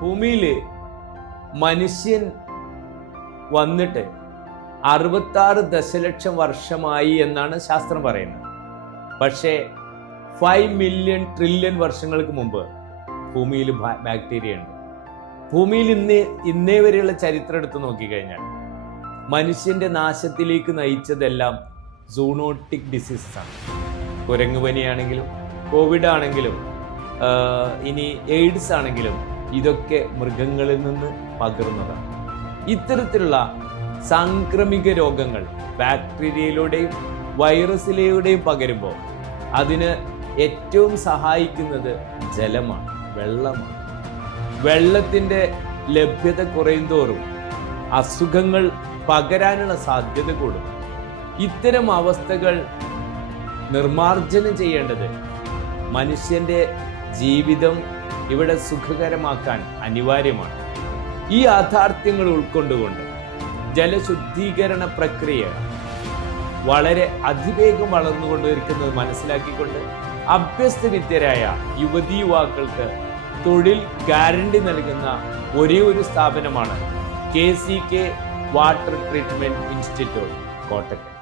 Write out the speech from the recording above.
ഭൂമിയിൽ മനുഷ്യൻ വന്നിട്ട് 66 ദശലക്ഷം വർഷമായി എന്നാണ് ശാസ്ത്രം പറയുന്നത്. പക്ഷേ 5 മില്യൺ ട്രില്യൺ വർഷങ്ങൾക്ക് മുമ്പ് ഭൂമിയിൽ ബാക്ടീരിയ ഉണ്ട്. ഭൂമിയിൽ ഇന്നേ വരെയുള്ള ചരിത്രം എടുത്ത് നോക്കിക്കഴിഞ്ഞാൽ മനുഷ്യന്റെ നാശത്തിലേക്ക് നയിച്ചതെല്ലാം സൂണോട്ടിക് ഡിസീസസ് ആണ്. കുരങ്ങുപനിയാണെങ്കിലും കോവിഡ് ആണെങ്കിലും ഇനി എയ്ഡ്സ് ആണെങ്കിലും ഇതൊക്കെ മൃഗങ്ങളിൽ നിന്ന് പകർന്നതാണ്. ഇത്തരത്തിലുള്ള സാംക്രമിക രോഗങ്ങൾ ബാക്ടീരിയയിലൂടെയും വൈറസിലൂടെയും പകരുമ്പോൾ അതിന് ഏറ്റവും സഹായിക്കുന്നത് ജലമാണ്, വെള്ളമാണ്. വെള്ളത്തിൻ്റെ ലഭ്യത കുറയുന്തോറും അസുഖങ്ങൾ പകരാനുള്ള സാധ്യത കൂടും. ഇത്തരം അവസ്ഥകൾ നിർമാർജനം ചെയ്യേണ്ടത് മനുഷ്യന്റെ ജീവിതം ഇവിടെ സുഖകരമാക്കാൻ അനിവാര്യമാണ്. ഈ യാഥാർത്ഥ്യങ്ങൾ ഉൾക്കൊണ്ടുകൊണ്ട് ജലശുദ്ധീകരണ പ്രക്രിയ വളരെ അതിവേഗം വളർന്നുകൊണ്ടിരിക്കുന്നത് മനസ്സിലാക്കിക്കൊണ്ട് അഭ്യസ്തവിദ്യരായ യുവതീ യുവാക്കൾക്ക് തൊഴിൽ ഗ്യാരണ്ടി നൽകുന്ന ഒരേ ഒരു സ്ഥാപനമാണ് KCK water treatment institute Kottakkal.